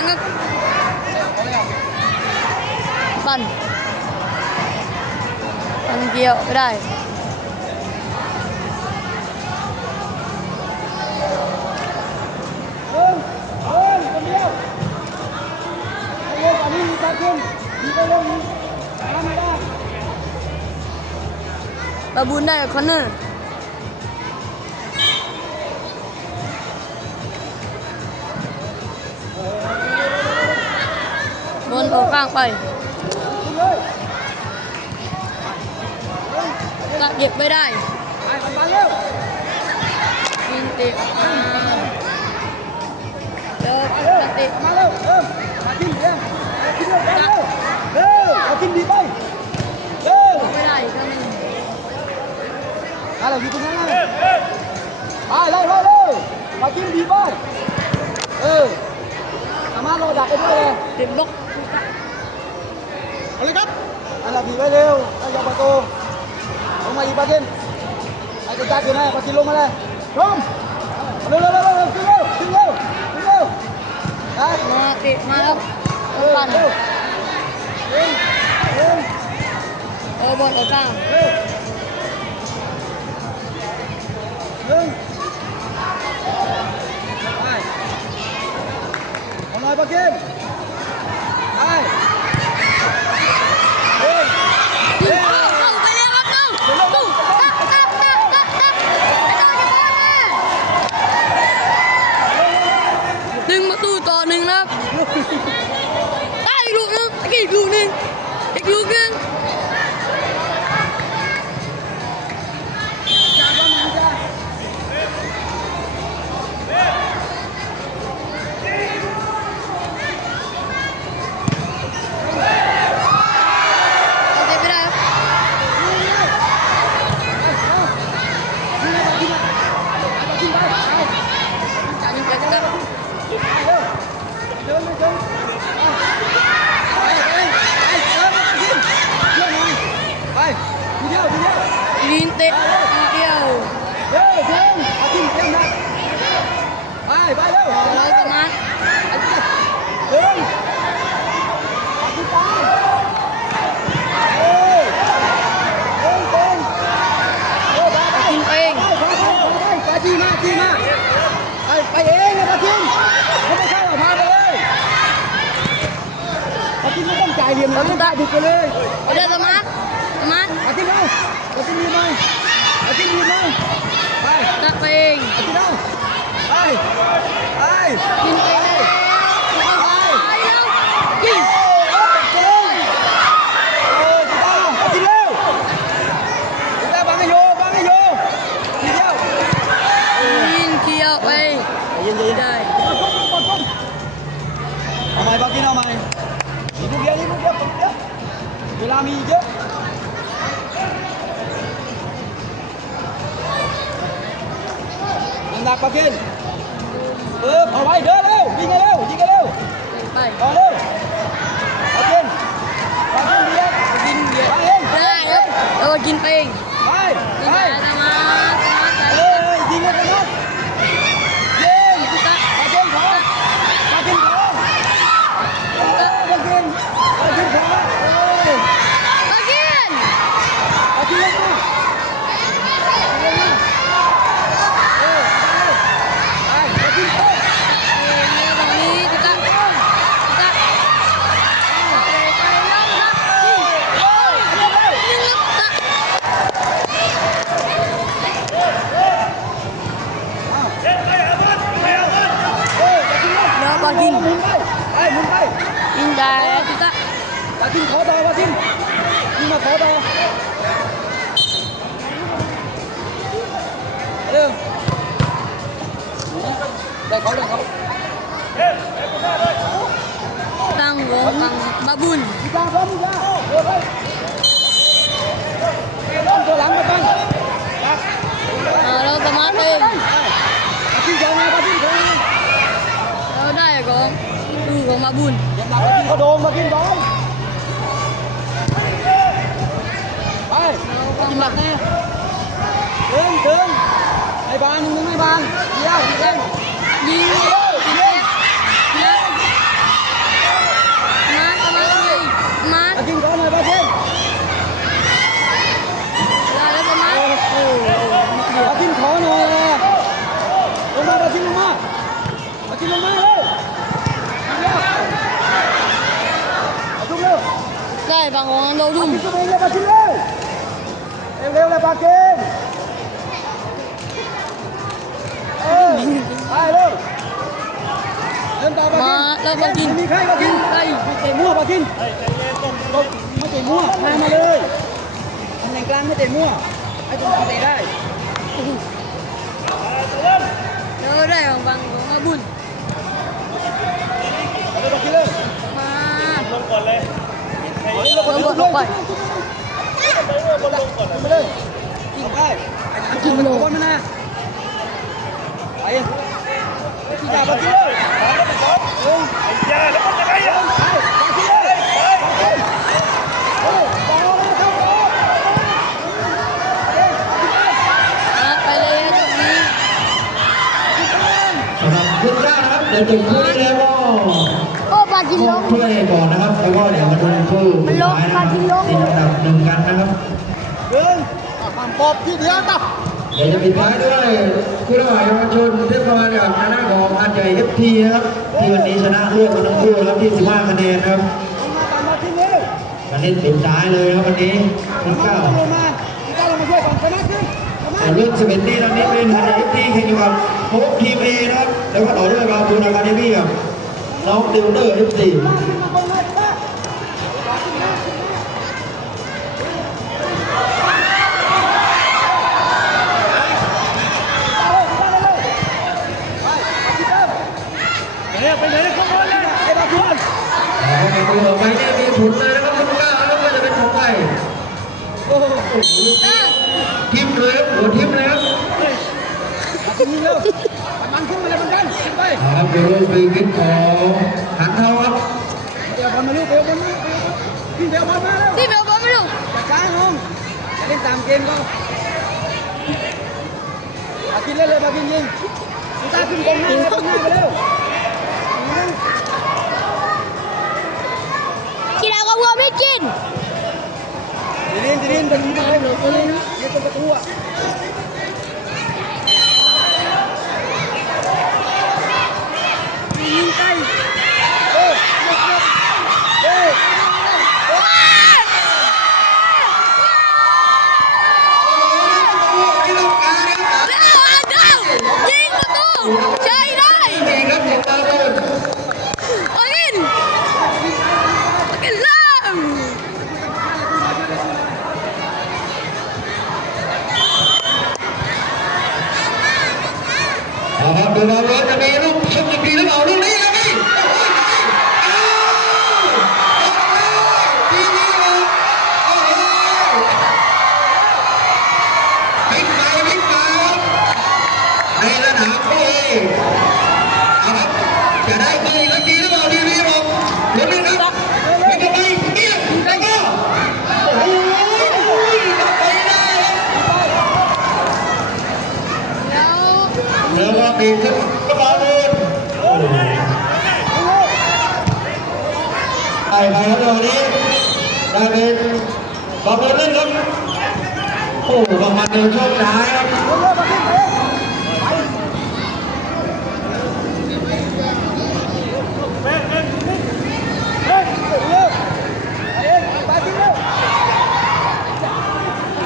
างครับปั่นเกี่ยวไม่ได้บาบูนได้คอนเนอร์บอลออกข้างไปก็เก็บไม่ได้ยิงเตะเดินเตะมาเร็วมากินเร็วกินเร็วเร็วเอากินดีไปเร็วไม่ได้ก็ไม่อะไรอยู่ตรงนั้นเลยไปเร็วมากินดีไปสามารถรอดักไปด้วยเลยติดบล็อกเอาเลยครับอันดับดีไปเร็วไอ้ยาประตูลงมาอีกประเด็นไอ้กระจายอยู่ไหนปากินลงมาเลยลงเร็วขึ้นเร็วได้มาติดมาแล้วปั่นบอลออกกลางไปเอาหน่อยปากินไปดึงประตูต่อหนึ่งนะครับได้อีกลูกนึงอีกลูกนึงลินเตะเดียวอาทิตย์เต็มนะไปเร็วเราจะมากินเองไปจีมาไปเองนะกินเขาไม่เข้าพาไปเลยกินไม่ต้องจ่ายเหลี่ยมเราต้องได้บุกไปเลยเดี๋ยวจะมากินเลยกินดีไหมกินดีไหมไปตักไปเองกินเอาไปกินไปเลยไปแล้วกินกินเร็วแต่บังให้โยกินเดียวกินเกี่ยวไปยินได้เอาไหมบังกินเอาไหมนี่ลูกเดียวเวลามีเยอะหนักปากินเอาไว้เดินเร็วยิงกันเร็วไปต่อเร็วปากินเบียร์ไปเองได้แล้วกินเองไปยิงกันนะกินได้กินขอต่อกินมาขอต่อเร็วได้เขาตั้งวงบาบุนตั้งพร้อมจ้าตัวหลังมาตั้งเราสมาร์ทเองกินของมากินของเราได้ของดูของบาบุนมากินข้าวโดมมากินของไปกินหลักแน่ถึงไอ้บานมึงไม่บานเดียวยิง ลงมาเลยทุ่มเร็ว ได้บางวันเราดุ่ม ทุ่มเร็วมาทิ้งเลยเร็วเลยปาเกนไปเร็วเดินต่อปากิน มาแล้วมากิน มีใครปากิน ได้ ไม่เตะมั่วปากินไม่เตะมั่วพามาเลยตำแหน่งกลางไม่เตะมั่วให้ตรงกลางเตะได้ เดี๋ยวได้บางของมาบุญ เร็วปากินเร็ว มา ลงก่อนเลย เริ่มกดลงไป มาเลยกินได้กินมันบอลมานะไปที่จ่าปากินเลย อย่าแล้วมันจะไงอ่ะ ไปปากินเลยบอลเลยครับ ไปเลยตรงนี้ สำหรับคู่แรกนะครับเดี๋ยวถึงคู่นี้แล้วก็ โอ้ปากินลง ช่วยก่อนนะครับแล้วก็เดี๋ยวมาดูคู่สุดท้ายนะครับติดอันดับหนึ่งกันนะครับ เดินความปอบที่เดียวตับ เดี๋ยวจะปิดท้ายด้วยคู่ระหว่างเยาวชนเทพมากับคณะของอาจใหญ่เอฟทีนะครับที่วันนี้ชนะเลือกกันทั้งคู่ครับที่15คะแนนนะครับ มาตามมาที่เร็ว มาเล่นปิดท้ายเลยครับวันนี้คุณเก้า ลงมาที่เก้าลงมาช่วยก่อนชนะขึ้น แต่เรื่อง11นี่ตอนนี้เป็นอาจใหญ่เอฟทีแข่งอยู่กับโค้ชทีมเอนะครับแล้วก็ต่อด้วยบาบูนาคาเดมี่กับน้องดิวเดอร์เอฟซี มาขึ้นมาบนเลยป้าขึ้นมาไปเลยข้างบนเลย ไอ้บาทุน ตัวต่อไปนี่มีผลเลยนะครับคุณเก้าแล้วก็จะเป็นของใคร โอ้โห ทิมเลยครับหัวทิมเลยครับ ขึ้นนี่เร็วมันขึ้นมาเลยมันกันขึ้นไป ครับเดี๋ยวฟรีคิกของหันเท้าครับ เดี๋ยวบอลมาลูกเดี๋ยวบอลมาขึ้นเดี๋ยวบอลมาแล้ว ที่เบลบอลไม่ดู อย่าช้าน้องอย่าเล่นตามเกมเขาบากินเล่นเลยบากินยิงกูตาขึ้นกองหน้าเลยกองหน้าไปเร็ว กินเอากระวัวไม่กิน เรียนเดินไปเลยเรียนตรงประตูอ่ะ ยิงไกล เฮ้ยเฮ้ย ที่ต้องการครับ เร็วยิงประตูใช่ได้ นี่ครับของบาบูน ปากินปากินเริ่ม ครับดูบาบูนจะมีลูกชมจะมีหรือเปล่าลูกนี้ครับพี่บิ๊กมาในระดับที่เอาครับจะได้ไปอีกทีหรือเปล่าดีบอกลุ้นนะครับไม่ต้องไปเกี่ยวแล้วก็โอ้โหไปได้ครับ แล้ว แล้วก็ปีกขึ้นกระเป๋าเงินไปครับตอนนี้ได้เป็นบอลเล่นครับโอ้บอลมาเดินช่วงท้ายครับ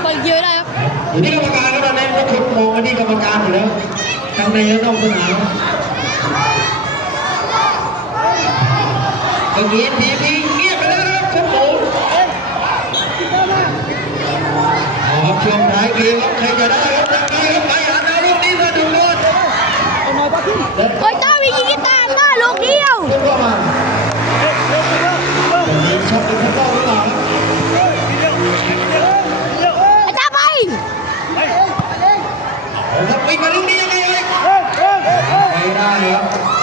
บอลเยอะได้ครับ อยู่ที่กรรมการครับตอนนี้ทุกคนมองมาที่กรรมการอยู่แล้วทั้งในและนอกสนามเมื่อกี้ทีพีเงียบไปแล้วนะครับคุณหมูเอาครับช่วงท้ายเกมครับใครจะได้ครับยังไงครับไปหาแนวลูกนี้เธอดูโดน โอ้ยต้าวิยิงตามมาลูกเดียว ขึ้นเข้ามามีช็อตเป็นข้างนอกหรือเปล่าครับ อาจารย์ไป เอาครับวิ่งมาลูกนี้ยังไงเอ่ยไม่ได้ครับ